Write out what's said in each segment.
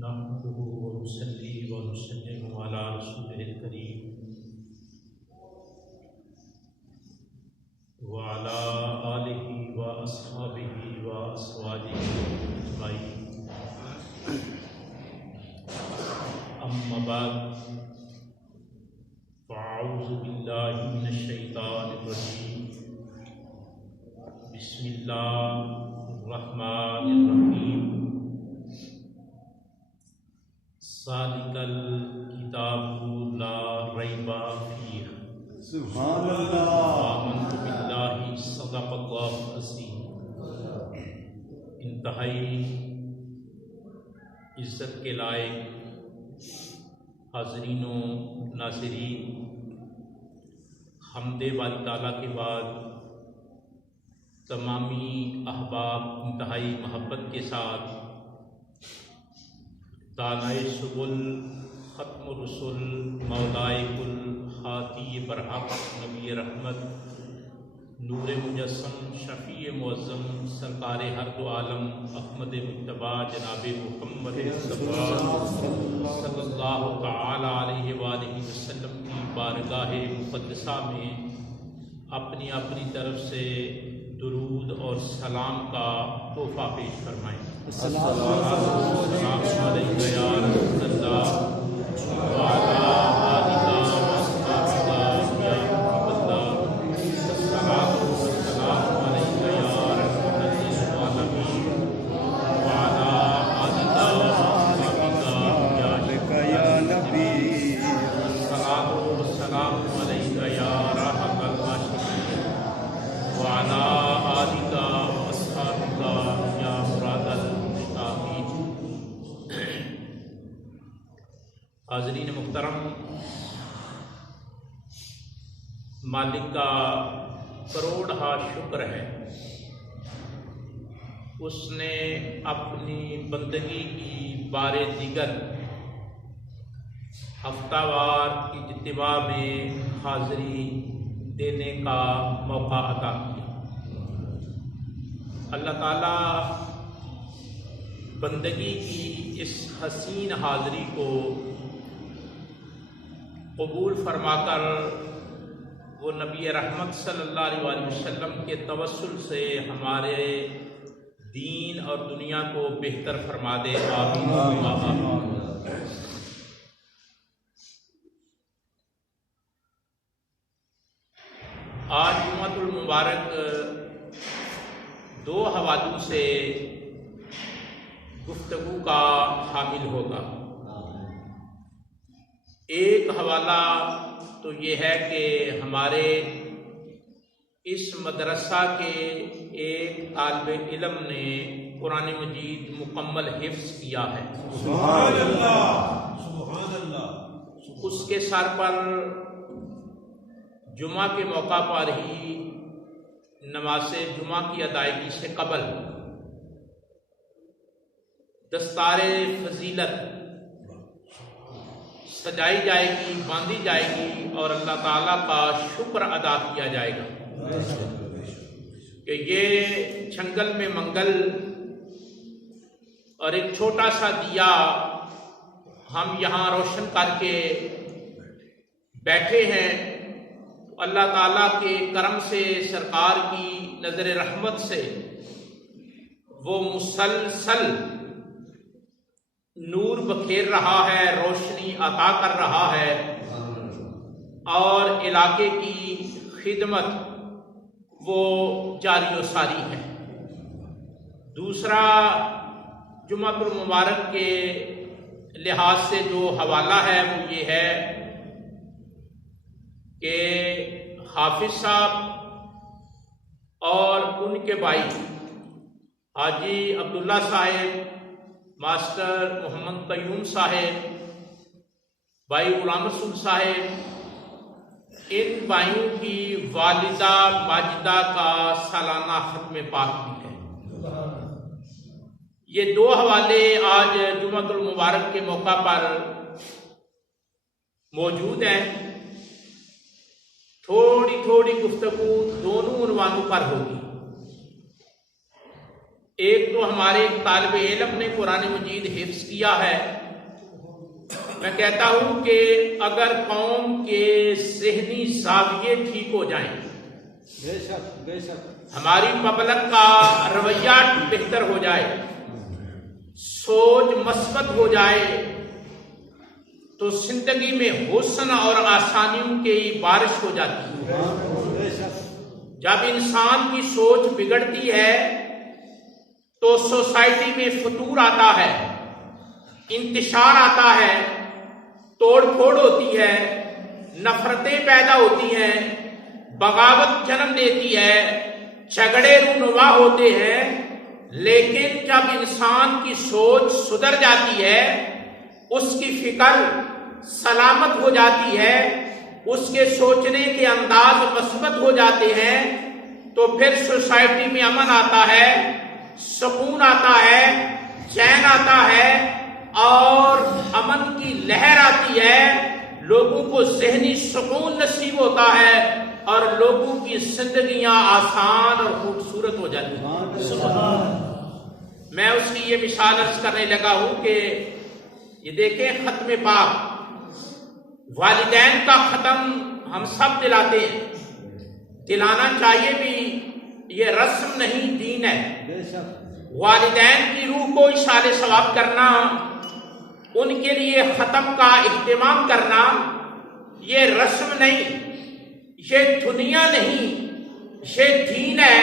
نحمده ونصلي ونسلم على رسوله الكريم وعلى آله وأصحابه وأزواجه أجمعين أما بعد فأعوذ بالله من الشيطان الرجيم بسم الله الرحمن الرحيم ذلك الكتاب لا ريب فيه سبحان اللہ آمنت باللہ صدق اللہ العظیم۔ انتہائی عزت کے لائق حاضرین و ناظرین، حمد باری تعالیٰ کے بعد تمامی احباب انتہائی محبت کے ساتھ دانائے سبل ختم الرسل مولائے کل ہادی برحق نبی رحمت نور مجسم شفیع معظم سرکار ہر دو عالم احمد مجتبیٰ جناب محمد مصطفیٰ صلی اللہ تعالی علیہ وآلہ وسلم کی بارگاہ مقدسہ میں اپنی اپنی طرف سے درود اور سلام کا تحفہ پیش فرمائیں۔ السلام علیکم یا رسول اللہ وعلی آلہ وصحبہ یا حبیب اللہ، الصلاۃ والسلام علیک یا رحمۃ للعالمین وعلی آلہ وصحبہ یا نبی، الصلاۃ والسلام علیک یا راحت العاشقین وعلی آلہ وصحبہ یا مراد المشتاقین۔ حاضرین محترم، مالک کا کروڑہا شکر ہے، اس نے اپنی بندگی کی بار دیگر ہفتہ وار اجتماع میں حاضری دینے کا موقع عطا کیا۔ اللہ تعالیٰ بندگی کی اس حسین حاضری کو قبول فرما کر وہ نبی رحمت صلی اللہ علیہ وسلم کے توسل سے ہمارے دین اور دنیا کو بہتر فرما دے، آمین آمین۔ آج جمعۃ المبارک دو حوالوں سے گفتگو کا حامل ہوگا۔ ایک حوالہ تو یہ ہے کہ ہمارے اس مدرسہ کے ایک طالب علم نے قرآن مجید مکمل حفظ کیا ہے، سبحان اللہ سبحان اللہ۔ اس کے سر پر جمعہ کے موقع پر ہی نماز جمعہ کی ادائیگی سے قبل دستار فضیلت سجائی جائے گی، باندھی جائے گی اور اللہ تعالیٰ کا شکر ادا کیا جائے گا کہ یہ چھنگل میں منگل اور ایک چھوٹا سا دیا ہم یہاں روشن کر کے بیٹھے ہیں۔ اللہ تعالیٰ کے کرم سے، سرکار کی نظر رحمت سے وہ مسلسل نور بکھیر رہا ہے، روشنی عطا کر رہا ہے اور علاقے کی خدمت وہ جاری و ساری ہے۔ دوسرا، جمعۃ المبارک کے لحاظ سے جو حوالہ ہے وہ یہ ہے کہ حافظ صاحب اور ان کے بھائی حاجی عبداللہ صاحب، ماسٹر محمد قیوم صاحب، بھائی غلام رسول صاحب، ان بھائیوں کی والدہ ماجدہ کا سالانہ ختم پاک بھی ہے۔ یہ دو حوالے آج جمعۃ المبارک کے موقع پر موجود ہیں۔ تھوڑی تھوڑی گفتگو دونوں عنوانوں پر ہوگی۔ ایک تو ہمارے ایک طالب علم نے قرآن مجید حفظ کیا ہے. میں کہتا ہوں کہ اگر قوم کے ذہنی زاویے ٹھیک ہو جائیں، بے شک بے شک، ہماری پبلک کا رویہ بہتر ہو جائے، سوچ مثبت ہو جائے، تو زندگی میں حسن اور آسانیوں کی بارش ہو جاتی ہے. بے شک، جب انسان کی سوچ بگڑتی ہے تو سوسائٹی میں فتور آتا ہے، انتشار آتا ہے، توڑ پھوڑ ہوتی ہے، نفرتیں پیدا ہوتی ہیں، بغاوت جنم لیتی ہے، جھگڑے رونما ہوتے ہیں. لیکن جب انسان کی سوچ سدھر جاتی ہے، اس کی فکر سلامت ہو جاتی ہے، اس کے سوچنے کے انداز مثبت ہو جاتے ہیں، تو پھر سوسائٹی میں امن آتا ہے، سکون آتا ہے، چین آتا ہے، اور امن کی لہر آتی ہے. لوگوں کو ذہنی سکون نصیب ہوتا ہے اور لوگوں کی زندگیاں آسان اور خوبصورت ہو جاتی ہیں. میں اس کی یہ مثال عرض کرنے لگا ہوں کہ یہ دیکھیں ختم پاک، والدین کا ختم ہم سب دلاتے ہیں، دلانا چاہیے بھی، یہ رسم نہیں دین ہے. بے شک، والدین کی روح کو اشارے ثواب کرنا، ان کے لیے ختم کا اہتمام کرنا، یہ رسم نہیں، یہ دنیا نہیں، یہ دین ہے،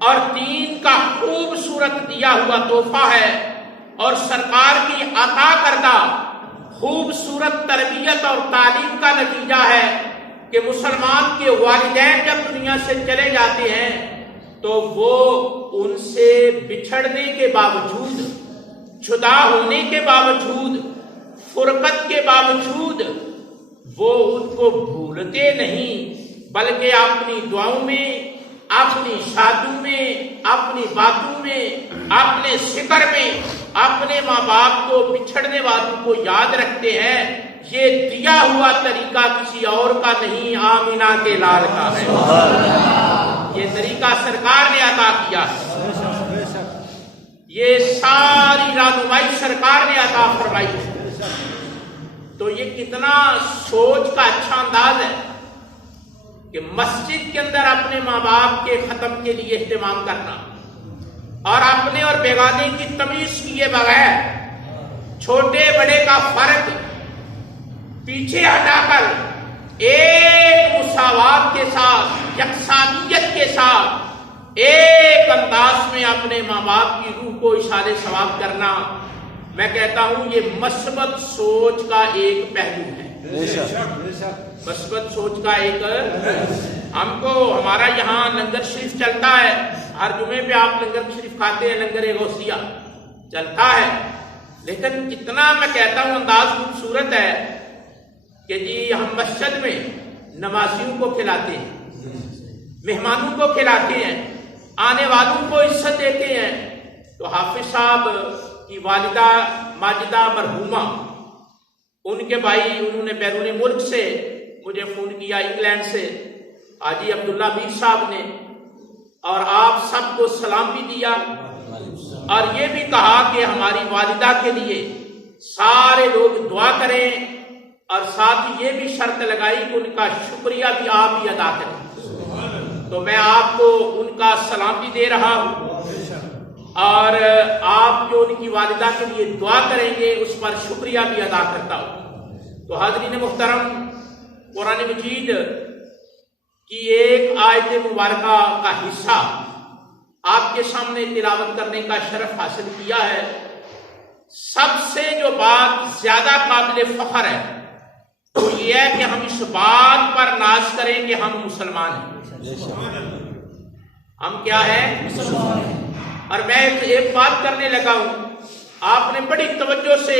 اور دین کا خوبصورت دیا ہوا تحفہ ہے، اور سرکار کی عطا کردہ خوبصورت تربیت اور تعلیم کا نتیجہ ہے کہ مسلمان کے والدین جب دنیا سے چلے جاتے ہیں تو وہ ان سے بچھڑنے کے باوجود، جدا ہونے کے باوجود، فرقت کے باوجود، وہ ان کو بھولتے نہیں، بلکہ اپنی دعاؤں میں، اپنی شادیوں میں، اپنی باتوں میں، اپنے ذکر میں اپنے ماں باپ کو، بچھڑنے والوں کو یاد رکھتے ہیں. یہ دیا ہوا طریقہ کسی اور کا نہیں، آمینہ کے لال کا ہے. یہ طریقہ سرکار نے عطا کیا ہے، بے شک، یہ ساری رہنمائی سرکار نے عطا فرمائی ہے. تو یہ کتنا سوچ کا اچھا انداز ہے کہ مسجد کے اندر اپنے ماں باپ کے ختم کے لیے اہتمام کرنا، اور اپنے اور بیگانے کی تمیز کیے بغیر، چھوٹے بڑے کا فرق پیچھے ہٹا کر ایک مساوات کے ساتھ، یکسانیت کے ساتھ، ایک انداز میں اپنے ماں باپ کی روح کو اشارے ثواب کرنا، میں کہتا ہوں یہ مثبت سوچ کا ایک پہلو ہے. بے شک، بے شک، مثبت سوچ کا ایک، ہم کو ہمارا یہاں لنگر شریف چلتا ہے، ہر جمعے پہ آپ لنگر شریف کھاتے ہیں، لنگر غوثیہ چلتا ہے، لیکن کتنا میں کہتا ہوں انداز خوبصورت ہے کہ جی ہم مسجد میں نمازیوں کو کھلاتے ہیں، مہمانوں کو کھلاتے ہیں، آنے والوں کو عزت دیتے ہیں. تو حافظ صاحب کی والدہ ماجدہ مرحومہ، ان کے بھائی، انہوں نے بیرون ملک سے مجھے فون کیا، انگلینڈ سے، حاجی عبداللہ میر صاحب نے، اور آپ سب کو سلام بھی دیا، اور یہ بھی کہا کہ ہماری والدہ کے لیے سارے لوگ دعا کریں، اور ساتھ ہی یہ بھی شرط لگائی کہ ان کا شکریہ بھی آپ ہی ادا کریں. تو میں آپ کو ان کا سلام بھی دے رہا ہوں، اور آپ جو ان کی والدہ کے لیے دعا کریں گے اس پر شکریہ بھی ادا کرتا ہوں. تو حاضرین محترم، قرآن مجید کی ایک آیت مبارکہ کا حصہ آپ کے سامنے تلاوت کرنے کا شرف حاصل کیا ہے. سب سے جو بات زیادہ قابل فخر ہے وہ یہ ہے کہ ہم اس بات پر ناز کریں کہ ہم مسلمان ہیں. ہم کیا ہیں؟ مسلمان ہیں. اور میں ایک بات کرنے لگا ہوں، آپ نے بڑی توجہ سے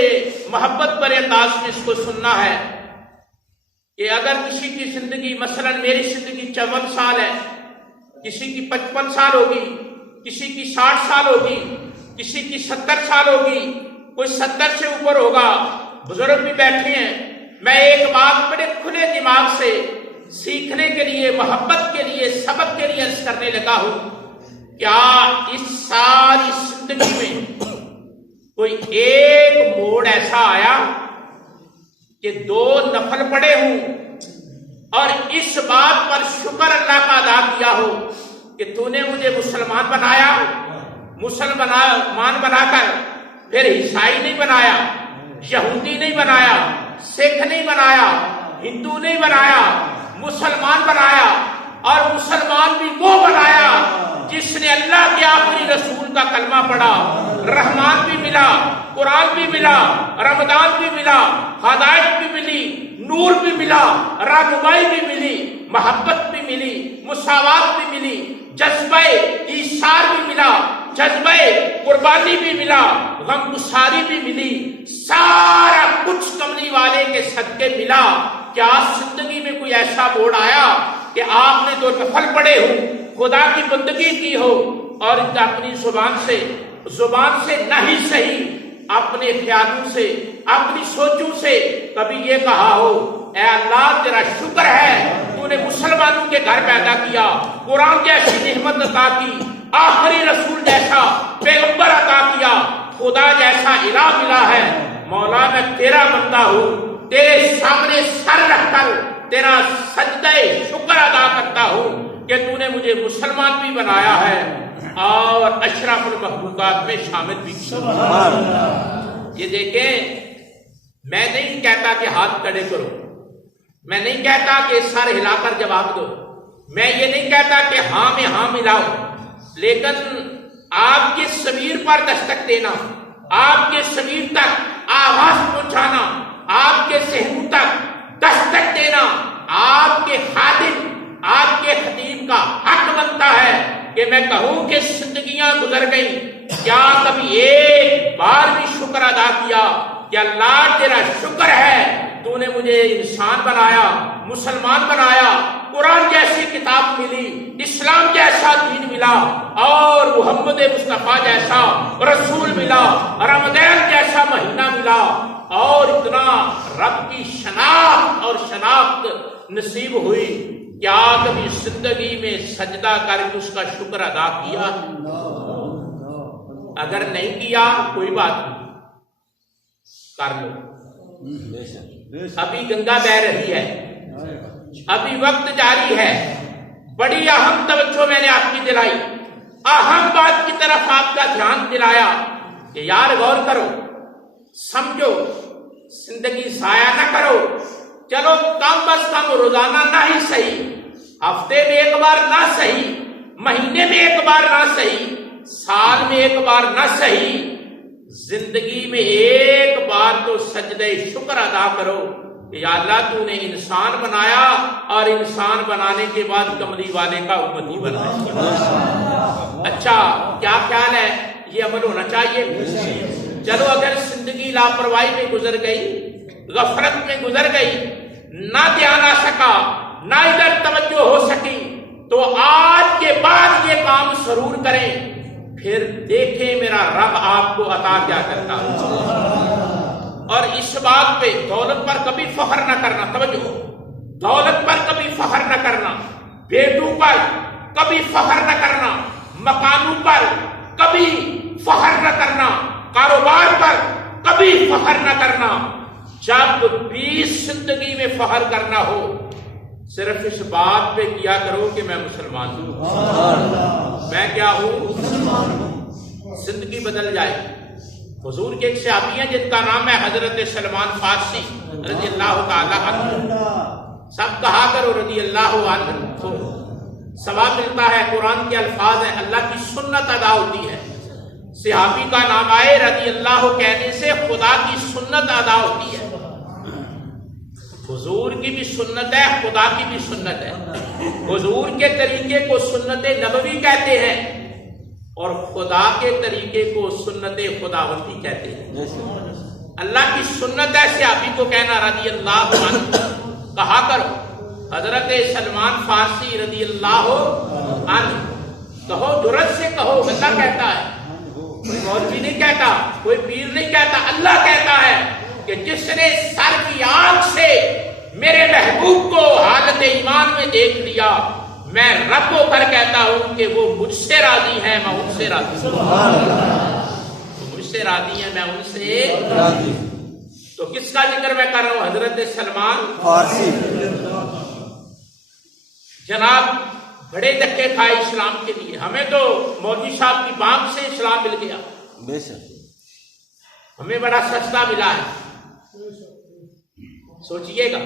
محبت بھرے انداز میں اس کو سننا ہے کہ اگر کسی کی زندگی، مثلا میری زندگی 54 سال ہے، کسی کی 55 سال ہوگی، کسی کی 60 سال ہوگی، کسی کی 70 سال ہوگی، کوئی 70 سے اوپر ہوگا، بزرگ بھی بیٹھے ہیں. میں ایک بات بڑے کھلے دماغ سے سیکھنے کے لیے، محبت کے لیے، سبق کے لیے عرض کرنے لگا ہوں کیا اس ساری زندگی میں کوئی ایک موڑ ایسا آیا کہ 2 نفل پڑے ہوں اور اس بات پر شکر اللہ کا ادا کیا ہو کہ تو نے مجھے مسلمان بنایا، مسلمان بنا کر پھر عیسائی نہیں بنایا، یہودی نہیں بنایا، سکھ نہیں بنایا، ہندو نہیں بنایا، مسلمان بنایا، اور مسلمان بھی وہ بنایا جس نے اللہ کے آخری رسول کا کلمہ پڑھا، رحمان بھی ملا، قرآن بھی ملا، رمضان بھی ملا، ہدایت بھی ملی، نور بھی ملا، رہنمائی بھی ملی، محبت بھی ملی، مساوات بھی ملی، جذبہ ایثار بھی ملا، جذبہ قربانی بھی ملا، غم گساری بھی ملی، سارا کچھ کملی والے کے صدقے ملا۔ کیا زندگی میں کوئی ایسا موڑ آیا کہ آپ نے 2 نفل پڑے ہوں، خدا کی بندگی کی ہو، اور اپنی زبان سے نہ ہی صحیح، اپنے خیالوں سے، اپنی سوچوں سے کبھی یہ کہا ہو اے اللہ تیرا شکر ہے تو نے مسلمانوں کے گھر پیدا کیا، قرآن جیسی نعمت عطا کی، آخری رسول جیسا پیغمبر عطا کیا، خدا جیسا الہ ملا ہے، مولا میں تیرا بندہ ہوں، تیرے سامنے سر رکھ کر تیرا سجدہ شکر ادا کرتا ہوں کہ تو نے مجھے مسلمان بھی بنایا ہے اور اشرف المخلوقات میں شامل بھی کیا۔ یہ دیکھیں، میں نہیں کہتا کہ ہاتھ کھڑے کرو، میں نہیں کہتا کہ سر ہلا کر جواب دو، میں یہ نہیں کہتا کہ ہاں میں ہاں ملاؤ، لیکن آپ کے ضمیر پر دستک دینا، آپ کے ضمیر تک آواز پہنچانا، آپ کے ذہن تک دستک دینا آپ کے خادم، آپ کے خطیب کا حق بنتا ہے کہ میں کہوں کہ زندگیاں گزر گئیں، کیا کبھی ایک بار بھی شکر ادا کیا کہ اللہ تیرا شکر ہے تو نے مجھے انسان بنایا، مسلمان بنایا، قرآن جیسی کتاب ملی، اسلام جیسا دین ملا، اور محمد مصطفیٰ جیسا رسول ملا، رمضان جیسا مہینہ ملا، اور اتنا رب کی شناخت اور شناخت نصیب ہوئی۔ کیا کبھی زندگی میں سجدہ کر کے اس کا شکر ادا کیا؟ اگر نہیں کیا کوئی بات نہیں، کر لو، ابھی گنگا بہ رہی ہے، ابھی وقت جاری ہے۔ بڑی اہم توجہ میں نے آپ کی دلائی، اہم بات کی طرف آپ کا دھیان دلایا کہ یار غور کرو، سمجھو، زندگی ضائع نہ کرو۔ چلو کم از کم روزانہ نہ ہی صحیح، ہفتے میں ایک بار نہ صحیح، مہینے میں ایک بار نہ صحیح، سال میں ایک بار نہ صحیح، زندگی میں ایک بار تو سجدہ شکر ادا کرو کہ یا اللہ تو نے انسان بنایا اور انسان بنانے کے بعد کملی والے کا امتی بنایا۔ اچھا کیا خیال ہے، یہ عمل ہونا چاہیے؟ چلو اگر زندگی لاپرواہی میں گزر گئی، غفلت میں گزر گئی، نہ دھیان آ سکا، نہ ادھر توجہ ہو سکی، تو آج کے بعد یہ کام ضرور کریں، پھر دیکھیں میرا رب آپ کو عطا کیا کرتا ہے۔ اور اس بات پہ دولت پر کبھی فخر نہ کرنا، توجہ، دولت پر کبھی فخر نہ کرنا، بیٹوں پر کبھی فخر نہ کرنا، مکانوں پر کبھی فخر نہ کرنا، کاروبار پر کبھی فخر نہ کرنا۔ جب بھی زندگی میں فخر کرنا ہو، صرف اس بات پہ کیا کرو کہ میں مسلمان ہوں، میں کیا ہوں، زندگی بدل جائے۔ حضور کے ایک صحابی ہیں جن کا نام ہے حضرت سلمان فارسی رضی اللہ تعالی عنہ، سب کہا کرو رضی اللہ عنہ، ثواب ملتا ہے، قرآن کے الفاظ ہیں، اللہ کی سنت ادا ہوتی ہے۔ صحابی کا نام آئے رضی اللہ کہنے سے خدا کی سنت ادا ہوتی ہے، حضور کی بھی سنت ہے، خدا کی بھی سنت ہے۔ حضور کے طریقے کو سنت نبوی کہتے ہیں اور خدا کے طریقے کو سنت خداوندی کہتے ہیں۔ اللہ کی سنت ہے صحابی کو کہنا رضی اللہ عنہ، کہا کرو حضرت سلمان فارسی رضی اللہ عنہ، کہو جرأت سے کہو، اللہ کہتا ہے، کوئی مولوی نہیں کہتا، کوئی پیر نہیں کہتا، اللہ کہتا ہے کہ جس نے سر کی آنکھ سے میرے محبوب کو حالت ایمان میں دیکھ لیا، میں رب ہو کر کہتا ہوں کہ وہ مجھ سے راضی ہیں، میں ان سے راضی ہوں۔ وہ مجھ سے راضی ہیں، میں ان سے راضی ہوں۔ تو کس کا ذکر میں کر رہا ہوں؟ حضرت سلمان فارسی جناب بڑے دھکے کھائے اسلام کے لیے۔ ہمیں تو مولوی صاحب کی بانگ سے اسلام مل گیا، بے شک ہمیں بڑا سستا ملا ہے۔ سوچئے گا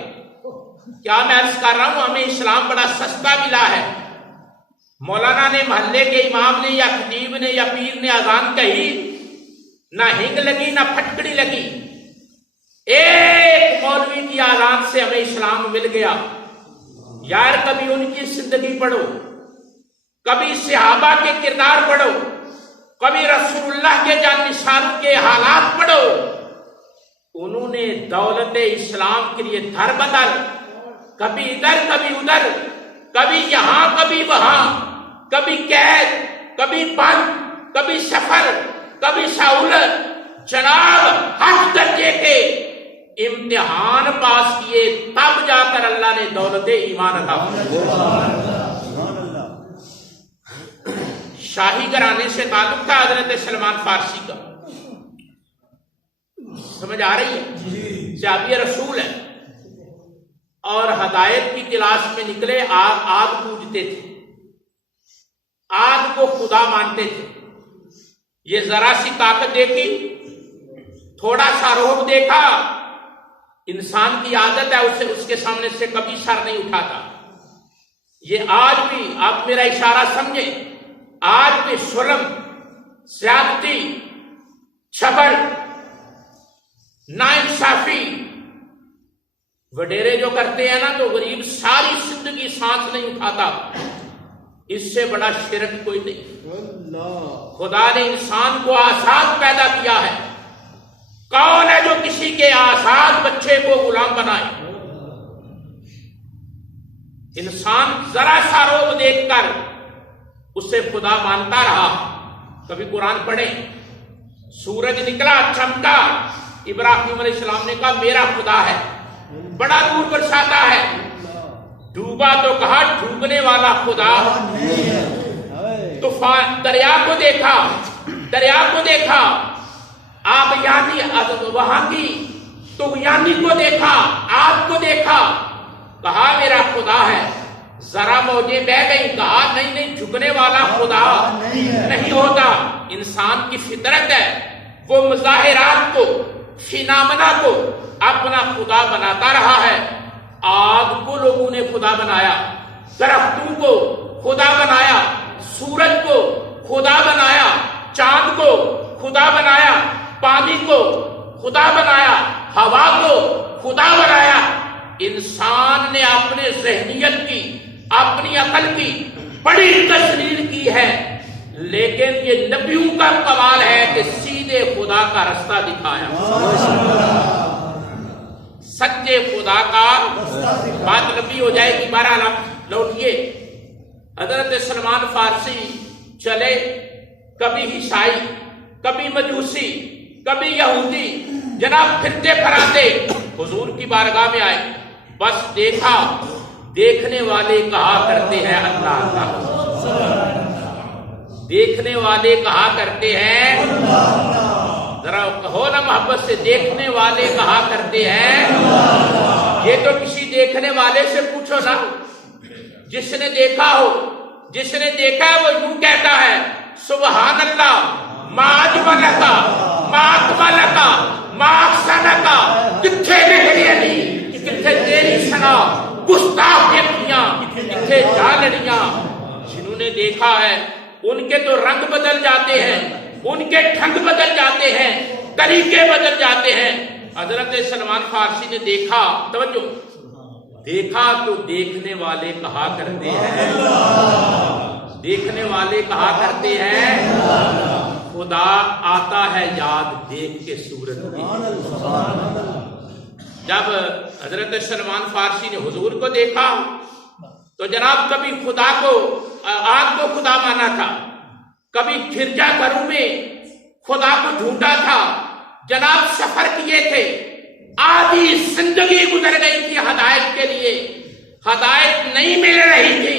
کیا میں عرض کر رہا ہوں، ہمیں اسلام بڑا سستا ملا ہے۔ مولانا نے، محلے کے امام نے یا خطیب نے یا پیر نے اذان کہی، نہ ہنگ لگی نہ پھٹکڑی لگی، ایک مولوی کی اذان سے ہمیں اسلام مل گیا۔ یار کبھی ان کی زندگی پڑھو، کبھی صحابہ کے کردار پڑھو، کبھی رسول اللہ کے جانشینوں کے حالات پڑھو۔ انہوں نے دولت اسلام کے لیے دھر بدل، کبھی ادھر کبھی ادھر، کبھی یہاں کبھی وہاں، کبھی قید، کبھی بند، کبھی سفر، کبھی سہولت، جناب ہر درجے کے امتحان پاس کیے، تب جا کر اللہ نے دولت ایمان عطا فرمائی۔ شاہی گھرانے سے تعلق تھا حضرت سلمان فارسی کا، سمجھ آ رہی ہے؟ صحابی رسول ہے اور ہدایت کی تلاش میں نکلے، آگ پوجتے تھے، آگ کو خدا مانتے تھے۔ یہ ذرا سی طاقت دیکھی، تھوڑا سا روب دیکھا، انسان کی عادت ہے اسے اس کے سامنے سے کبھی سر نہیں اٹھاتا۔ یہ آج بھی آپ میرا اشارہ سمجھیں، آج بھی ظلم، زیادتی، چھبر، ناانصافی وڈیرے جو کرتے ہیں نا، تو غریب ساری زندگی سانس نہیں اٹھاتا۔ اس سے بڑا شرک کوئی نہیں۔ خدا نے انسان کو آزاد پیدا کیا ہے، کون ہے جو کسی کے آزاد بچے کو غلام بنائے؟ انسان ذرا سا روب دیکھ کر اسے خدا مانتا رہا۔ کبھی قرآن پڑھیں، سورج نکلا چمکا، ابراہیم علیہ السلام نے کہا میرا خدا ہے، بڑا نور برساتا ہے۔ ڈوبا تو کہا ڈوبنے والا خدا۔ طوفان، دریا کو دیکھا، دریا کو دیکھا، آپ یعنی وہاں کی طغیانی کو دیکھا، آپ کو دیکھا، کہا میرا خدا ہے۔ ذرا موجیں بہ گئی، کہا نہیں نہیں، جھکنے والا خدا نہیں ہوتا۔ انسان کی فطرت ہے، وہ مظاہرات کو، فینامنا کو اپنا خدا بناتا رہا ہے۔ آگ کو لوگوں نے خدا بنایا، درختوں کو خدا بنایا، سورج کو خدا بنایا، چاند کو خدا بنایا، پانی کو خدا بنایا، ہوا کو خدا بنایا۔ انسان نے اپنے ذہنیت کی، اپنی عقل کی بڑی تسلیل کی ہے، لیکن یہ نبیوں کا کمال ہے کہ سیدھے خدا کا رستہ دکھایا، سچے خدا کا۔ بات لمبی ہو جائے گی، بہرحال آپ لوٹیے۔ حضرت سلمان فارسی چلے، کبھی عیسائی، کبھی مجوسی، کبھی یہودی، جناب پھرتے پھراتے حضور کی بارگاہ میں آئے۔ بس دیکھا، دیکھنے والے کہا کرتے ہیں اللہ اللہ، دیکھنے والے کہا کرتے ہیں، ذرا کہو نا محبت سے، دیکھنے والے کہا کرتے ہیں۔ یہ تو کسی دیکھنے والے سے پوچھو نا، جس نے دیکھا ہو، جس نے دیکھا ہے وہ یوں کہتا ہے سبحان اللہ، ما اجملکا، ما اکملکا، ما احسنکا، کتھے میری علی، کتھے تیری ثنا، گستاخ یکیاں، کتھے جالڑیاں۔ جنہوں نے دیکھا ہے ان کے تو رنگ بدل جاتے ہیں، ان کے ڈھنگ بدل جاتے ہیں، طریقے بدل جاتے ہیں۔ حضرت سلمان فارسی نے دیکھا، توجہ، دیکھا تو دیکھنے والے کہا کرتے ہیں، دیکھنے والے کہا کرتے ہیں خدا آتا ہے یاد دیکھ کے صورت میں۔ جب حضرت سلمان فارسی نے حضور کو دیکھا تو جناب کبھی خدا کو، آگ کو خدا مانا تھا، کبھی گرجا گھروں میں خدا کو ڈھونڈا تھا، جناب سفر کیے تھے، آدھی زندگی گزر گئی تھی ہدایت کے لیے، ہدایت نہیں مل رہی تھی،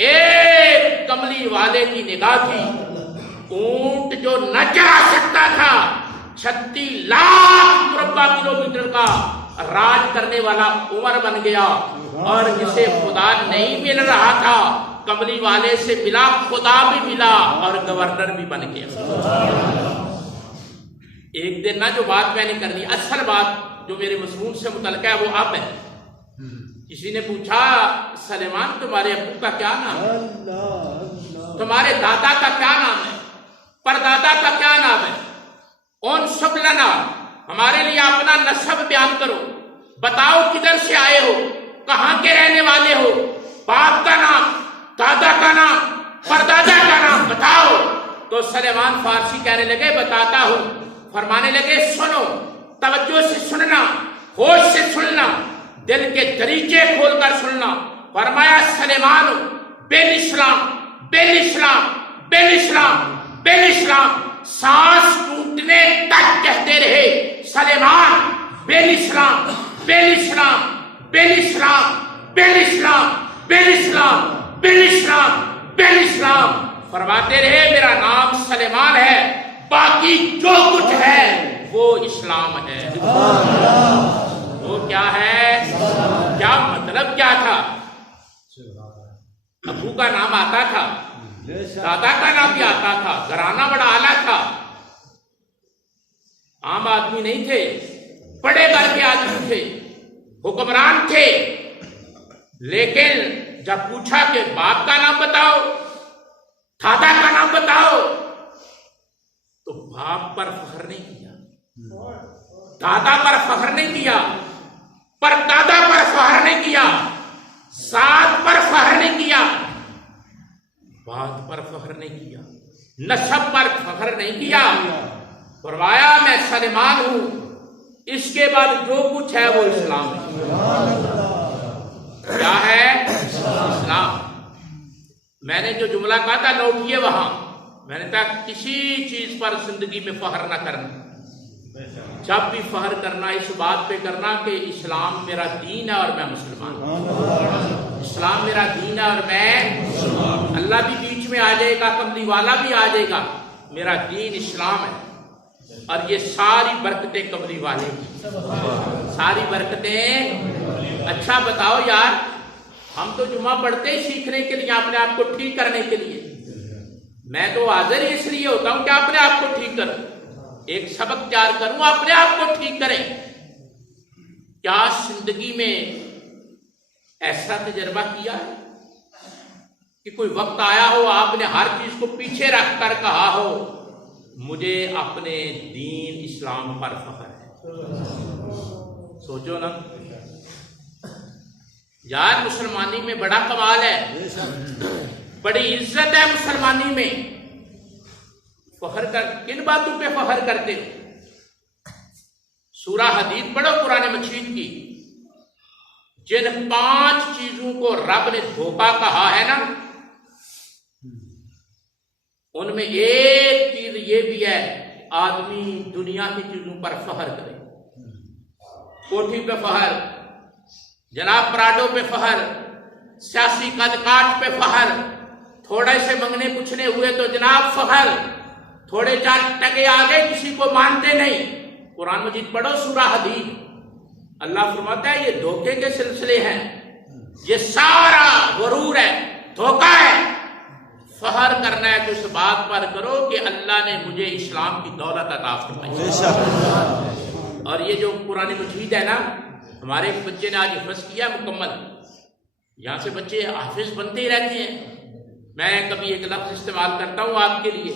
ایک کملی والے کی نگاہ تھی، اونٹ جو نہ چلا سکتا تھا 36 لاکھ مربع کلومیٹر کا راج کرنے والا عمر بن گیا، اور جسے خدا نہیں مل رہا تھا کملی والے سے ملا، خدا بھی ملا اور گورنر بھی بن گیا۔ ایک دن نہ جو بات میں نے کرنی، اصل بات جو میرے مضمون سے متعلق ہے وہ اب ہے۔ کسی نے پوچھا سلیمان تمہارے ابو کا کیا نام ہے، تمہارے دادا کا کیا نام ہے، پردادا کا کیا نام ہے؟ انسب لنا، ہمارے لیے اپنا نسب بیان کرو، بتاؤ کدھر سے آئے ہو، کہاں کے رہنے والے ہو، باپ کا نام، دادا کا نام، پردادا کا نام بتاؤ۔ تو سلیمان فارسی کہنے لگے بتاتا ہوں۔ فرمانے لگے سنو، توجہ سے سننا، ہوش سے سننا، دل کے دریچے کھول کر سننا۔ فرمایا سلیمان بن اسلام، بن اسلام، بن اسلام، بن اسلام، سانس ٹوٹنے تک کہتے رہے سلیمان بن اسلام، بن اسلام، بن اسلام، بن اسلام، بن اسلام، بن اسلام، بن اسلام۔ فرماتے رہے میرا نام سلیمان ہے، باقی جو کچھ ہے وہ اسلام ہے۔ وہ کیا ہے؟ کیا مطلب کیا تھا؟ ابو کا نام آتا تھا، دادا کا نام بھی آتا تھا، گھرانہ بڑا اعلیٰ تھا، عام آدمی نہیں تھے، بڑے گھر کے آدمی تھے، حکمران تھے۔ لیکن جب پوچھا کہ باپ کا نام بتاؤ، دادا کا نام بتاؤ، تو باپ پر فخر نہیں کیا، دادا پر فخر نہیں کیا، پر دادا پر فخر نہیں کیا، ذات پر فخر نہیں کیا، بات پر فخر نہیں کیا، نسب پر فخر نہیں کیا۔ فرمایا میں سلیمان ہوں، اس کے بعد جو کچھ ہے وہ اسلام ہے۔ کیا ہے؟ اسلام۔ میں نے جو جملہ کہا تھا لوٹیے وہاں، میں نے کہا کسی چیز پر زندگی میں فخر نہ کرنا، جب بھی فخر کرنا اس بات پہ کرنا کہ اسلام میرا دین ہے اور میں مسلمان ہوں، اسلام میرا دین ہے اور میں، اللہ بھی بیچ میں آ جائے گا، کملی والا بھی آ جائے گا، میرا دین اسلام ہے، اور یہ ساری برکتیں کملی والے کی، ساری برکتیں۔ اچھا بتاؤ یار، ہم تو جمعہ پڑھتے ہی سیکھنے کے لیے، اپنے آپ کو ٹھیک کرنے کے لیے، میں تو حاضر ہی اس لیے ہوتا ہوں کہ اپنے آپ کو ٹھیک کروں، ایک سبق تیار کروں، اپنے آپ کو ٹھیک کریں۔ کیا زندگی میں ایسا تجربہ کیا ہے کہ کوئی وقت آیا ہو آپ نے ہر چیز کو پیچھے رکھ کر کہا ہو مجھے اپنے دین اسلام پر فخر ہے؟ سوچو نا یار، مسلمانی میں بڑا کمال ہے، بڑی عزت ہے مسلمانی میں۔ فخر کر کن باتوں پہ فخر کرتے ہو؟ سورہ حدید پڑھو قرآن مجید کی، جن 5 چیزوں کو رب نے دھوکہ کہا ہے نا، ان میں ایک چیز یہ بھی ہے آدمی دنیا کی چیزوں پر فخر کرے، کوٹھی پہ فخر، جناب پراڈو پہ فخر، سیاسی قد کاٹ پہ فخر، تھوڑے سے منگنے پوچھنے ہوئے تو جناب فخر، تھوڑے 4 ٹکے آگے کسی کو مانتے نہیں۔ قرآن مجید پڑھو سورہ حدید، اللہ فرماتا ہے یہ دھوکے کے سلسلے ہیں، یہ سارا غرور ہے، دھوکہ ہے۔ فخر کرنا ہے تو اس بات پر کرو کہ اللہ نے مجھے اسلام کی دولت عطا فرمائی۔ اور یہ جو قرآن مجید ہے نا، ہمارے ایک بچے نے آج حفظ کیا مکمل، یہاں سے بچے حافظ بنتے ہی رہتے ہیں۔ میں کبھی ایک لفظ استعمال کرتا ہوں آپ کے لیے،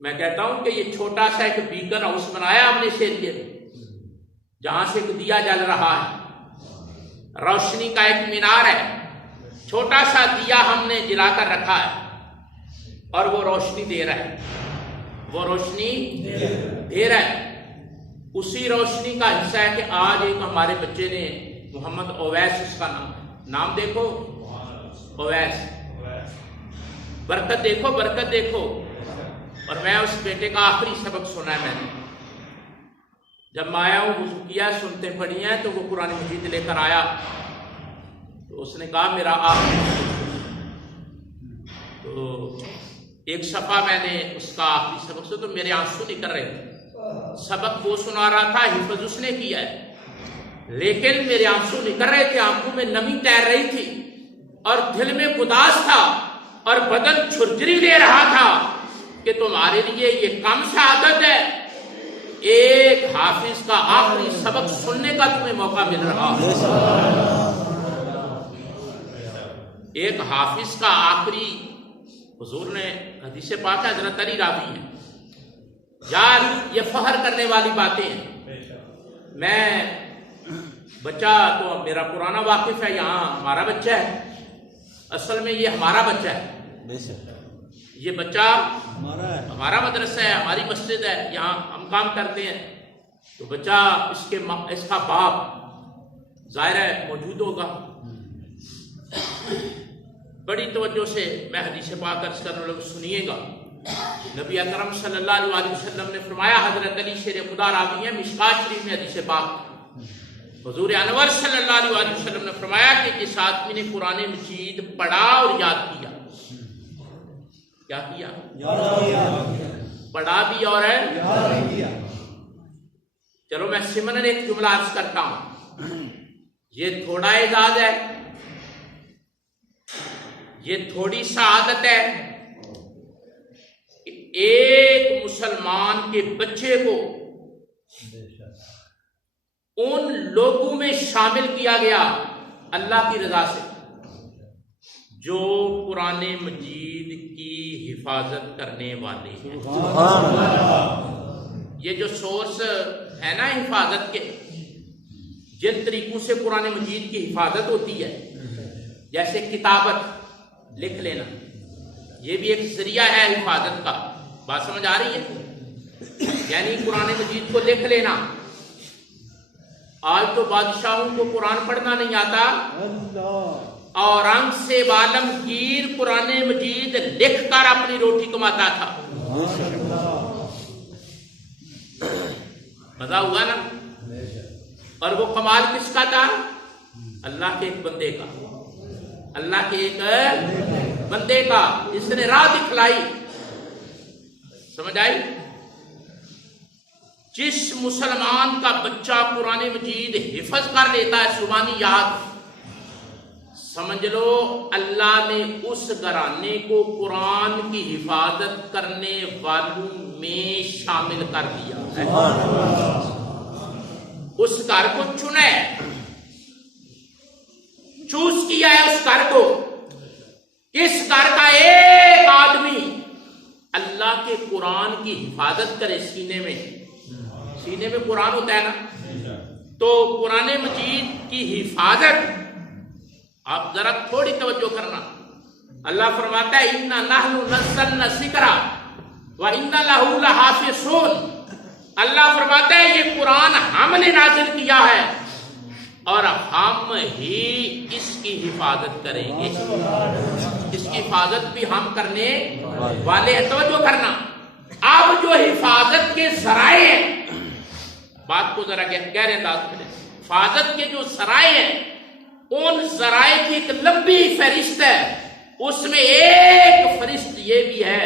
میں کہتا ہوں کہ یہ چھوٹا سا ایک بیکن ہاؤس بنایا ہم نے اس ایریے میں، جہاں سے ایک دیا جل رہا ہے، روشنی کا ایک مینار ہے، چھوٹا سا دیا ہم نے جلا کر رکھا ہے اور وہ روشنی دے رہا ہے، وہ روشنی دے رہا ہے۔ اسی روشنی کا حصہ ہے کہ آج ایک ہمارے بچے نے، محمد اویس اس کا نام دیکھو، اویس، برکت دیکھو، برکت دیکھو۔ اور میں اس بیٹے کا آخری سبق سنا ہے، میں نے جب میں آیا ہوں وضو کیا، سنتے پڑھی ہیں، تو وہ قرآن مجید لے کر آیا، تو اس نے کہا میرا آخری تو ایک صفحہ میں نے اس کا آخری سبق سے تو میرے آنسو نکل رہے تھے. سبق وہ سنا رہا تھا، حفظ اس نے کیا ہے، لیکن میرے آنسو نکل رہے تھے، آنکھوں میں نمی تیر رہی تھی اور دل میں گداس تھا اور بدن جھرجھری دے رہا تھا کہ تمہارے لیے یہ کم سعادت ہے ایک حافظ کا آخری سبق سننے کا تمہیں موقع مل رہا ہے. ایک حافظ کا آخری، حضور نے حدیث پاک ہے، حضرت علی راوی ہے. یار یہ فخر کرنے والی باتیں ہیں. میں بچہ تو میرا پرانا واقف ہے، یہاں ہمارا بچہ ہے، اصل میں یہ ہمارا بچہ ہے. یہ بچہ ہمارا مدرسہ ہے، ہماری مسجد ہے، یہاں ہم کام کرتے ہیں. تو بچہ اس کا باپ ظاہر ہے موجود ہوگا. بڑی توجہ سے میں حدیث پاک عرض کرنے لوگ سنیے گا. نبی اکرم صلی اللہ علیہ وسلم نے فرمایا، حضرت علی شیر خدا راوی ہیں، مشکات شریف میں حدیث پاک. حضور انور صلی اللہ علیہ وسلم نے فرمایا کہ جس آدمی نے قرآن مجید پڑھا اور یاد کیا، کیا کیا؟ پڑھا بھی اور ہے. چلو میں سمن ایک جملہ عرض کرتا ہوں. یہ تھوڑا اعزاز ہے، یہ تھوڑی سعادت ہے کہ ایک مسلمان کے بچے کو ان لوگوں میں شامل کیا گیا اللہ کی رضا سے جو قرآن مجید کی حفاظت کرنے والے ہیں. یہ جو سورس ہے نا حفاظت کے، جن طریقوں سے قرآن مجید کی حفاظت ہوتی ہے، جیسے کتابت لکھ لینا، یہ بھی ایک ذریعہ ہے حفاظت کا. بات سمجھ آ رہی ہے؟ یعنی قرآن مجید کو لکھ لینا. آج تو بادشاہوں کو قرآن پڑھنا نہیں آتا، اورنگزیب عالمگیر قرآن مجید لکھ کر اپنی روٹی کماتا تھا. مزہ ہوا نا؟ اور وہ کمال کس کا تھا؟ اللہ کے ایک بندے کا، اللہ کے ایک بندے کا جس نے راہ دکھلائی. سمجھ آئی؟ جس مسلمان کا بچہ قرآن مجید حفظ کر لیتا ہے، زبانی یاد، سمجھ لو اللہ نے اس گھرانے کو قرآن کی حفاظت کرنے والوں میں شامل کر دیا ہے. اس گھر کو چنے، چوز کیا ہے اس گھر کو. اس گھر کا ایک آدمی اللہ کے قرآن کی حفاظت کرے. سینے میں قرآن ہوتا ہے نا، تو قرآن مجید کی حفاظت. آپ ذرا تھوڑی توجہ کرنا. اللہ فرماتا ہے اِنَّا نَحْنُ نَزَّلْنَا الذِّکْرَ وَإِنَّا لَهُ لَحَافِظُونَ. اللہ فرماتا ہے یہ قرآن ہم نے نازل کیا ہے اور ہم ہی اس کی حفاظت کریں گے. اس کی حفاظت بھی ہم کرنے والے ہیں. توجہ کرنا. اب جو حفاظت کے ذرائع ہیں، بات کو ذرا گہرے انداز میں لیں. حفاظت کے جو ذرائع ہیں، ان ذرائع کی ایک لمبی فہرست ہے. اس میں ایک فہرست یہ بھی ہے،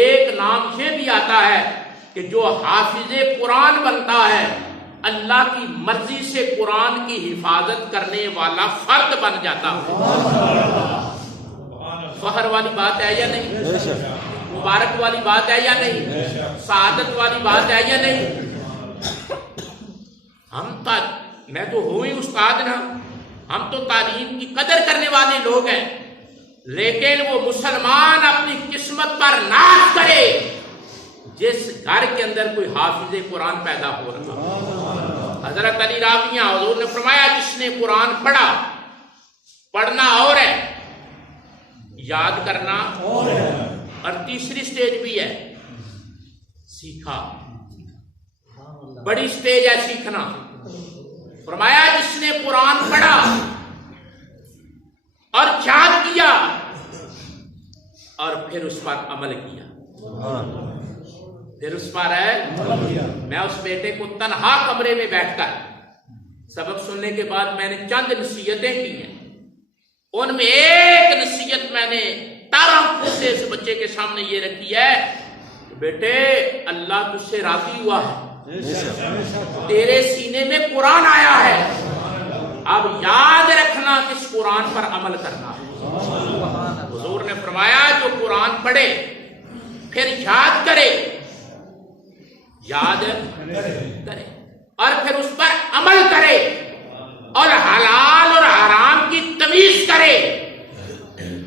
ایک نام یہ بھی آتا ہے کہ جو حافظ قرآن بنتا ہے، اللہ کی مرضی سے قرآن کی حفاظت کرنے والا فرد بن جاتا ہے. فخر والی بات ہے یا نہیں؟ مبارک والی بات ہے یا نہیں؟ سعادت والی بات ہے یا نہیں؟ میں تو ہوں ہی استاد نا، ہم تو تعلیم کی قدر کرنے والے لوگ ہیں، لیکن وہ مسلمان اپنی قسمت پر ناز کرے جس گھر کے اندر کوئی حافظ قرآن پیدا ہو رہا. حضرت علی راویہ حضور نے فرمایا جس نے قرآن پڑھا، پڑھنا اور ہے، یاد کرنا اور ہے، اور تیسری سٹیج بھی ہے سیکھا. بڑی سٹیج ہے سیکھنا. فرمایا جس نے قرآن پڑھا اور یاد کیا اور پھر اس پر عمل کیا. پھر اس پر ہے. میں اس بیٹے کو تنہا کمرے میں بیٹھ کر سبق سننے کے بعد میں نے چند نصیحتیں کی ہیں. ان میں ایک نصیحت میں نے تارا آنکھوں سے اس بچے کے سامنے یہ رکھی ہے کہ بیٹے اللہ تجھ سے راضی ہوا ہے، تیرے سینے میں قرآن آیا ہے، اب یاد رکھنا کہ اس قرآن پر عمل کرنا ہے۔ حضور نے فرمایا جو قرآن پڑھے پھر یاد کرے، یاد کرے اور پھر اس پر عمل کرے اور حلال اور حرام کی تمیز کرے،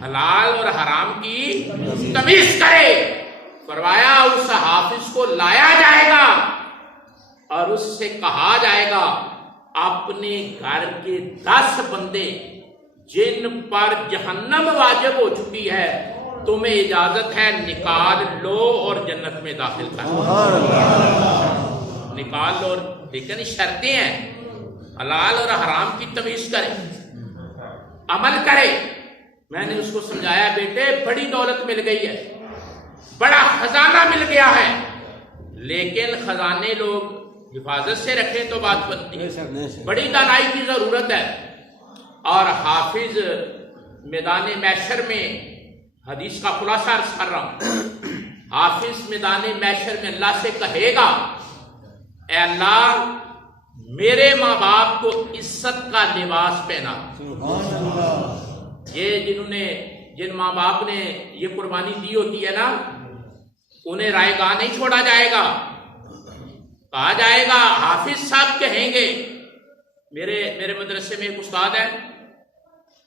حلال اور حرام کی تمیز کرے، فرمایا اس حافظ کو لایا جائے گا اور اس سے کہا جائے گا اپنے گھر کے 10 بندے جن پر جہنم واجب ہو چکی ہے تمہیں اجازت ہے نکال لو اور جنت میں داخل کر لو، نکال لو، لیکن شرطیں ہیں، حلال اور حرام کی تمیز کرے، عمل کرے۔ میں نے اس کو سمجھایا بیٹے بڑی دولت مل گئی ہے، بڑا خزانہ مل گیا ہے، لیکن خزانے لوگ حفاظت سے رکھیں تو بات بنتی ہے، بڑی دانائی کی ضرورت ہے۔ اور حافظ میدان محشر میں، حدیث کا خلاصہ عرض کر رہا ہوں، حافظ میدان محشر میں اللہ سے کہے گا اے اللہ میرے ماں باپ کو عزت کا لباس پہنا۔ یہ جن ماں باپ نے یہ قربانی دی ہوتی ہے نا، انہیں رائے گاہ نہیں چھوڑا جائے گا، کہا جائے گا حافظ صاحب کہیں گے، میرے مدرسے میں ایک استاد ہے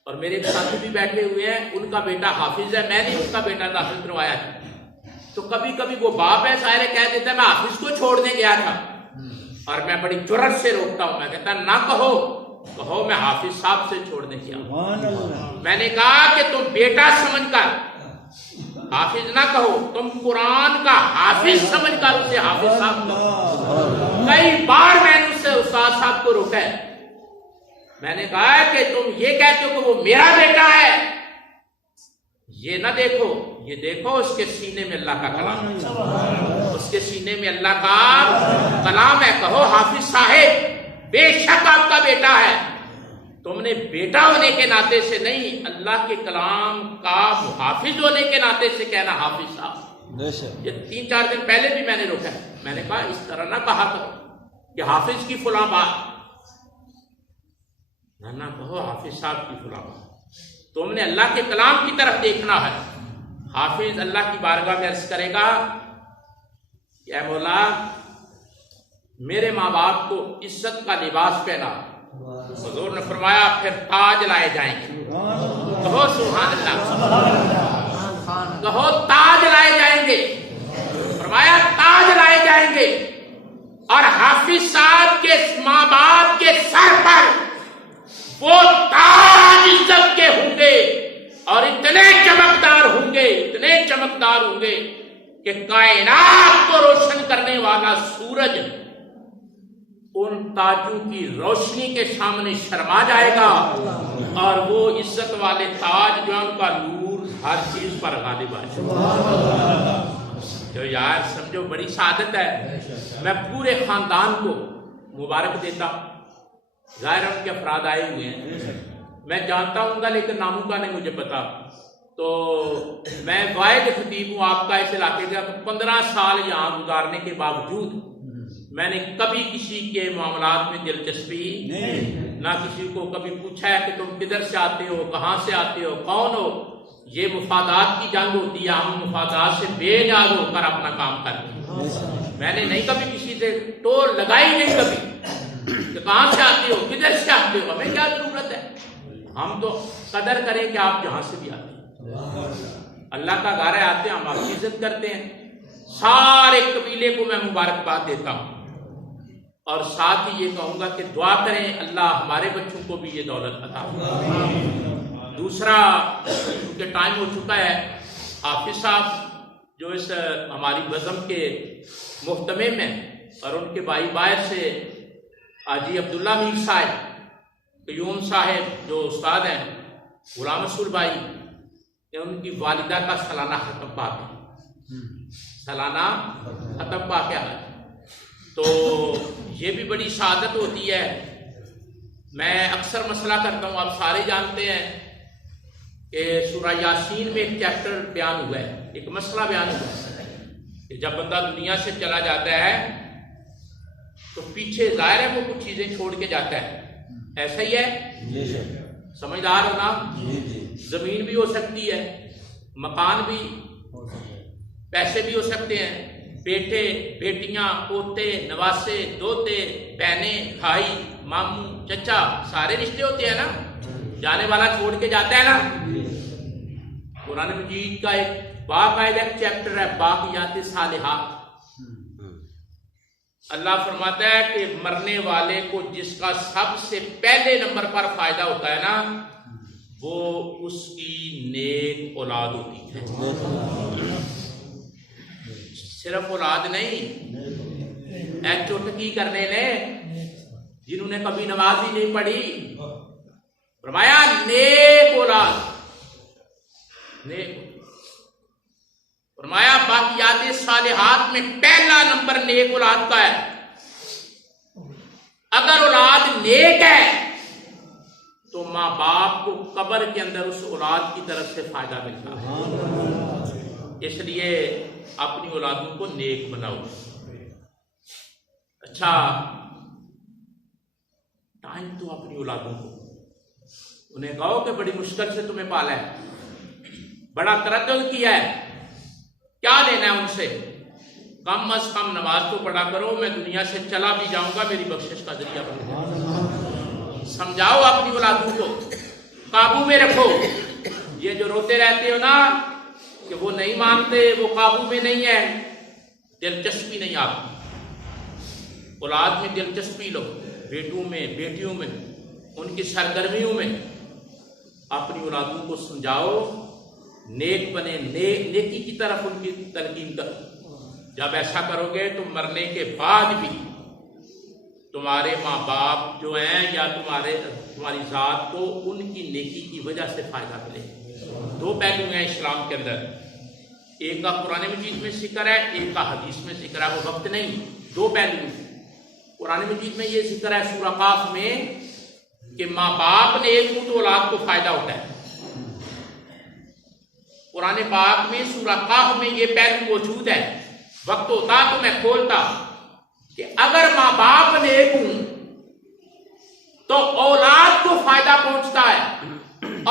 اور میرے ایک ساتھی بھی بیٹھے ہوئے ہیں، ان کا بیٹا حافظ ہے، میں نے اس کا بیٹا داخل کروایا ہے، تو کبھی کبھی وہ باپ ہے ظاہر کہہ دیتا ہے میں حافظ کو چھوڑنے گیا تھا، اور میں بڑی جرأت سے روکتا ہوں، میں کہتا نہ کہو میں حافظ صاحب سے چھوڑنے گیا ہوں۔ میں نے کہا کہ تم بیٹا سمجھ کر حافظ نہ کہو، تم قرآن کا حافظ سمجھ کر اسے حافظ صاحب کہو۔ کئی بار میں نے اس سے استاد صاحب کو روکا ہے، میں نے کہا ہے کہ تم یہ کہتے ہو کہ وہ میرا بیٹا ہے، یہ نہ دیکھو، یہ دیکھو اس کے سینے میں اللہ کا کلام ہے، اس کے سینے میں اللہ کا کلام ہے، کہو حافظ صاحب بے شک آپ کا بیٹا ہے، تم نے بیٹا ہونے کے ناطے سے نہیں، اللہ کے کلام کا محافظ ہونے کے ناطے سے کہنا حافظ صاحب۔ یہ 3-4 دن پہلے بھی میں نے روکا ہے، میں نے کہا اس طرح نہ کہا کرو کہ حافظ کی فلاں بات، نہ کہو حافظ صاحب کی فلاں بات، تم نے اللہ کے کلام کی طرف دیکھنا ہے۔ حافظ اللہ کی بارگاہ میں عرض کرے گا کہ اے مولا میرے ماں باپ کو عزت کا لباس پہنا، حضور نے فرمایا پھر تاج لائے جائیں گے، کہو سبحان اللہ، کہو تاج لائے جائیں گے، فرمایا تاج لائے جائیں گے، اور حافظ صاحب کے ماں باپ کے سر پر وہ تاج عزت کے ہوں گے اور اتنے چمکدار ہوں گے، اتنے چمکدار ہوں گے کہ کائنات کو روشن کرنے والا سورج ان تاجوں کی روشنی کے سامنے شرما جائے گا، اور وہ عزت والے تاج جو ان کا نور ہر چیز پر غالب آ جائے گا۔ جو یار سمجھو بڑی سعادت ہے، میں پورے خاندان کو مبارک دیتا ہوں، ظاہر ان کے افراد آئے ہوئے ہیں، میں جانتا ہوں گا لیکن ناموں کا نہیں مجھے پتا، تو میں واحد خطیب ہوں آپ کا اس علاقے کا، 15 سال یہاں گزارنے کے باوجود میں نے کبھی کسی کے معاملات میں دلچسپی نہ کسی کو کبھی پوچھا ہے کہ تم کدھر سے آتے ہو، کہاں سے آتے ہو، کون ہو۔ یہ مفادات کی جنگ ہوتی ہے، ہم مفادات سے بے نیاز ہو کر اپنا کام کرتے ہیں۔ میں نے نہیں کبھی کسی سے ٹور لگائی نہیں کبھی کہ کہاں سے آتے ہو، کدھر سے آتے ہو، ہمیں کیا ضرورت ہے، ہم تو قدر کریں کہ آپ جہاں سے بھی آتے ہیں، اللہ کا گھر ہے، آتے ہیں، ہم آپ کی عزت کرتے ہیں۔ سارے قبیلے کو میں مبارکباد دیتا ہوں، اور ساتھ ہی یہ کہوں گا کہ دعا کریں اللہ ہمارے بچوں کو بھی یہ دولت عطا فرمائے۔ دوسرا، کیونکہ ٹائم ہو چکا ہے، حافظ صاحب جو اس ہماری بزم کے محتمم ہیں، اور ان کے بھائی باہر سے حاجی عبداللہ میر صاحب، قیوم صاحب جو استاد ہیں، غلام رسول بھائی، ان کی والدہ کا سالانہ ختم پاک ہے، سالانہ ختم پاک ہے، تو یہ بھی بڑی سعادت ہوتی ہے۔ میں اکثر مسئلہ کرتا ہوں، آپ سارے جانتے ہیں کہ سورہ یاسین میں ایک چیپٹر بیان ہوا ہے، ایک مسئلہ بیان ہوا ہے کہ جب بندہ دنیا سے چلا جاتا ہے تو پیچھے ظاہر ہے وہ کچھ چیزیں چھوڑ کے جاتا ہے، ایسا ہی ہے؟ سمجھدار ہو نا؟ زمین بھی ہو سکتی ہے، مکان بھی، پیسے بھی ہو سکتے ہیں، بیٹے بیٹیاں پوتے نواسے دوتے بہنیں بھائی ماموں چچا سارے رشتے ہوتے ہیں نا، جانے والا چھوڑ کے جاتا ہے نا۔ قرآن مجید کا ایک باقاعدہ چیپٹر ہے باقیات صالحات۔ اللہ فرماتا ہے کہ مرنے والے کو جس کا سب سے پہلے نمبر پر فائدہ ہوتا ہے نا، وہ اس کی نیک اولاد ہوتی ہے۔ صرف اولاد نہیں، اے چٹکی کرنے نے جنہوں نے کبھی نماز ہی نہیں پڑھی، فرمایا نیک اولاد، نیک، فرمایا باقیات صالحات میں پہلا نمبر نیک اولاد کا ہے۔ اگر اولاد نیک ہے تو ماں باپ کو قبر کے اندر اس اولاد کی طرف سے فائدہ ملتا ہے، اس لیے اپنی اولادوں کو نیک بناؤ۔ اچھا، ٹائم تو اپنی اولادوں کو، انہیں کہو کہ بڑی مشکل سے تمہیں پالا ہے، بڑا تردد کیا ہے، کیا لینا ہے ان سے؟ کم از کم نماز تو پڑھا کرو، میں دنیا سے چلا بھی جاؤں گا میری بخشش کا ذریعہ بنے۔ سمجھاؤ اپنی اولادوں کو، قابو میں رکھو۔ یہ جو روتے رہتے ہو نا کہ وہ نہیں مانتے، وہ قابو میں نہیں ہے، دلچسپی نہیں آتی۔ اولاد میں دلچسپی لو، بیٹوں میں بیٹیوں میں، ان کی سرگرمیوں میں۔ اپنی اولادوں کو سمجھاؤ، نیک بنے، نیکی کی طرف ان کی تلقین کرو۔ جب ایسا کرو گے تو مرنے کے بعد بھی تمہارے ماں باپ جو ہیں یا تمہاری ذات کو ان کی نیکی کی وجہ سے فائدہ ملے۔ دو پہلو ہیں اسلام کے اندر، ایک کا قرآن مجید میں ذکر ہے، ایک کا حدیث میں ذکر ہے، وہ وقت نہیں، دو پہلو ہیں۔ قرآن مجید میں یہ ذکر ہے سورہ قاف میں کہ ماں باپ نے ایک تو اولاد کو فائدہ ہوتا ہے۔ قرآن پاک میں سورہ قاف میں یہ پہلو موجود ہے، وقت ہوتا تو میں کھولتا کہ اگر ماں باپ نیک ہوں تو اولاد کو فائدہ پہنچتا ہے،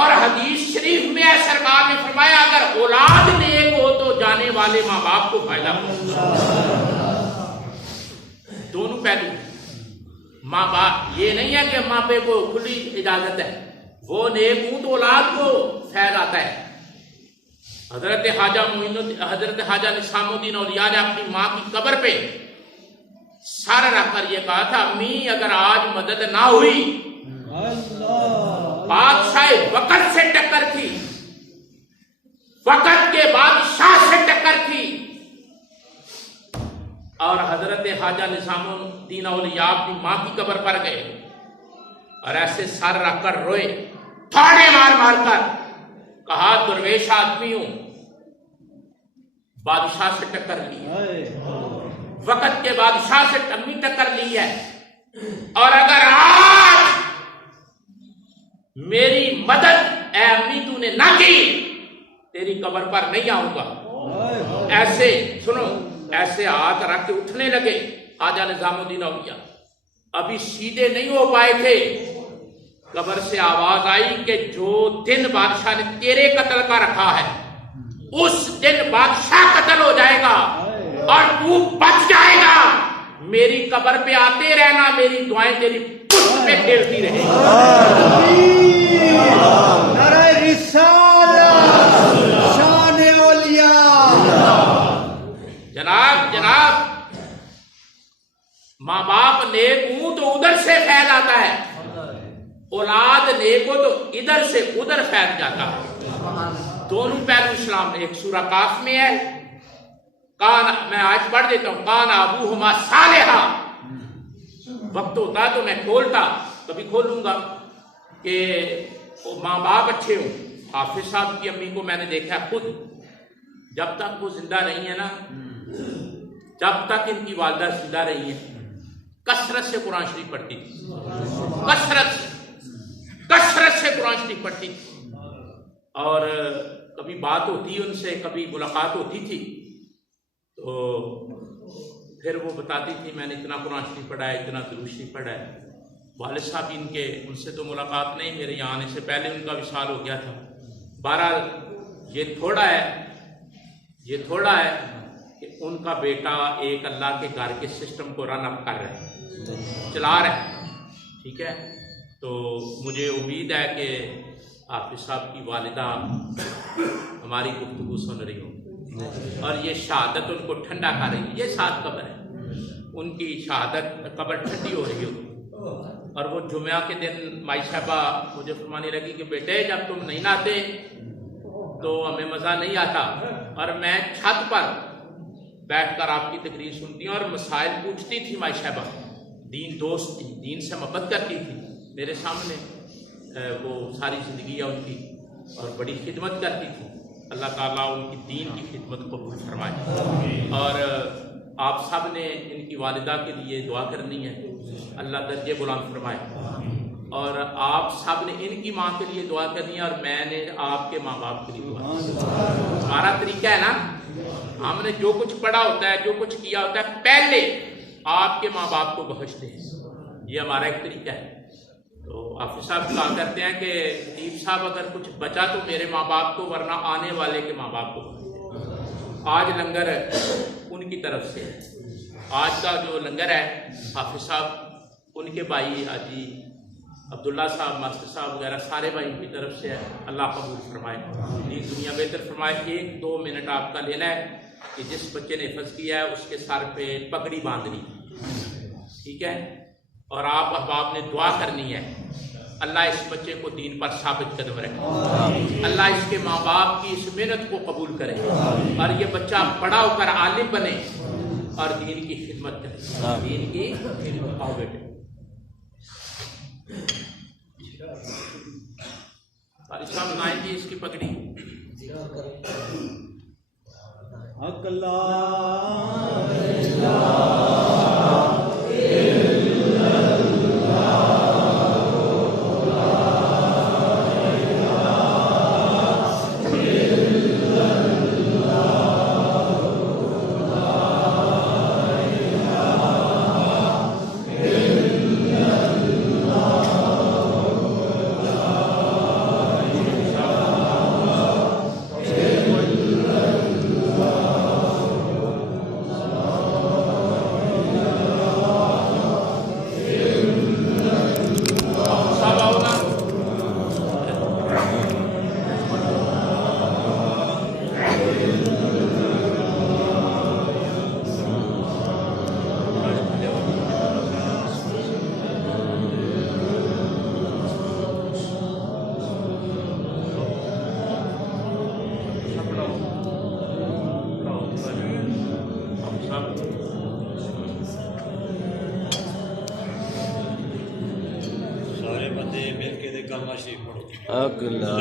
اور حدیث شریف میں ہے سرکار نے فرمایا اگر اولاد نیک ہو تو جانے والے ماں باپ کو فائدہ پہنچتا ہے۔ دونوں پہلو، ماں باپ، یہ نہیں ہے کہ ماں پہ کو کھلی اجازت ہے، وہ نیک ہوں تو اولاد کو فائدہ آتا ہے۔ حضرت خواجہ نظام الدین اولیاء نے اپنی ماں کی قبر پہ سر رکھ کر یہ کہا تھا، امی اگر آج مدد نہ ہوئی، بادشاہ وقت سے ٹکر تھی، وقت کے بادشاہ سے ٹکر تھی، اور حضرت خواجہ نظام الدین اولیاء اپنی ماں کی قبر پر گئے اور ایسے سر رکھ کر روئے، تھاڑے مار مار کر، کہا درویش آدمی ہوں، بادشاہ سے ٹکر لی ہے، وقت کے بادشاہ سے امی ٹکر لی ہے، اور اگر آج میری مدد اے امی تو نے نہ کی، تیری قبر پر نہیں آؤں گا۔ ایسے سنو، ایسے ہاتھ رکھ کے اٹھنے لگے خواجہ نظام الدین اولیاء، ابھی سیدھے نہیں ہو پائے تھے، قبر سے آواز آئی کہ جو دن بادشاہ نے تیرے قتل کا رکھا ہے اس دن بادشاہ قتل ہو جائے گا اور تو بچ جائے گا، میری قبر پہ آتے رہنا، میری دعائیں تیری پشت پہ کھیلتی رہے گی۔ نعرہ رسالت، شان اولیاء۔ جناب ماں باپ نیک ہوں تو ادھر سے پھیل آتا ہے، اولاد نیک ہو تو ادھر سے ادھر پھیل جاتا ہے۔ دونوں پہلو اسلام میں، ایک سورہ قاف میں ہے، میں آج پڑھ دیتا ہوں، کان ابوہما صالحا، وقت ہوتا تو میں کھولتا، کبھی کھولوں گا کہ ماں باپ اچھے ہوں۔ حافظ صاحب کی امی کو میں نے دیکھا خود، جب تک وہ زندہ رہی ہے نا، جب تک ان کی والدہ زندہ رہی ہے، کثرت سے قرآن شریف پڑھتی تھی، کثرت سے قرآن شریف پڑھتی تھی، اور کبھی بات ہوتی ان سے، کبھی ملاقات ہوتی تھی تو پھر وہ بتاتی تھی میں نے اتنا قرآن شریف پڑھا ہے، اتنا درود شریف پڑھا ہے۔ والد صاحب ان کے، ان سے تو ملاقات نہیں، میرے یہاں آنے سے پہلے ان کا وصال ہو گیا تھا۔ بہرحال یہ تھوڑا ہے کہ ان کا بیٹا ایک اللہ کے گھر کے سسٹم کو رن اپ کر رہا ہے، چلا رہا ہے، ٹھیک ہے۔ تو مجھے امید ہے کہ حافظ صاحب کی والدہ ہماری گفتگو سن رہی ہوں اور یہ شہادت ان کو ٹھنڈا کر رہی ہے۔ یہ 7 قبر ہے، ان کی شہادت قبر ٹھنڈی ہو رہی ہو۔ اور وہ جمعہ کے دن مائی صاحبہ مجھے فرمانے لگی کہ بیٹے جب تم نہیں ناتے تو ہمیں مزہ نہیں آتا، اور میں چھت پر بیٹھ کر آپ کی تقریر سنتی ہوں اور مسائل پوچھتی تھی مائی صاحبہ، دین دوست تھی، دین سے محبت کرتی تھی، میرے سامنے وہ ساری زندگی ہے ان کی، اور بڑی خدمت کرتی تھی۔ اللہ تعالیٰ ان کی دین کی خدمت کو قبول فرمائے۔ اور آپ سب نے ان کی والدہ کے لیے دعا کرنی ہے، اللہ درجے بلند فرمائے۔ اور آپ سب نے ان کی ماں کے لیے دعا کرنی ہے، اور میں نے آپ کے ماں باپ کے لیے دعا کرنی۔ ہمارا طریقہ ہے نا، ہم نے جو کچھ پڑھا ہوتا ہے، جو کچھ کیا ہوتا ہے، پہلے آپ کے ماں باپ کو بخشتے ہیں، یہ ہمارا ایک طریقہ ہے۔ تو حافظ صاحب کہا کرتے ہیں کہ خطیب صاحب اگر کچھ بچا تو میرے ماں باپ کو، ورنہ آنے والے کے ماں باپ کو۔ آج لنگر ان کی طرف سے ہے، آج کا جو لنگر ہے حافظ صاحب ان کے بھائی حاجی عبداللہ صاحب، ماسٹر صاحب وغیرہ سارے بھائی کی طرف سے ہے، اللہ قبول فرمائے، دین دنیا بہتر فرمائے۔ 1-2 منٹ آپ کا لینا ہے کہ جس بچے نے حفظ کیا ہے اس کے سر پہ پگڑی باندھنی، ٹھیک ہے، اور آپ احباب نے دعا کرنی ہے اللہ اس بچے کو دین پر ثابت قدم رکھے، اللہ اس کے ماں باپ کی اس محنت کو قبول کرے، اور یہ بچہ بڑا ہو کر عالم بنے اور دین کی خدمت کرے، دین کی خدمت۔ آؤ بیٹے، فارغ صاحب بنائیں گے اس کی پگڑی۔ حق لا سارے بندے مل کے دے کلمہ شریف پڑھو۔ اللہ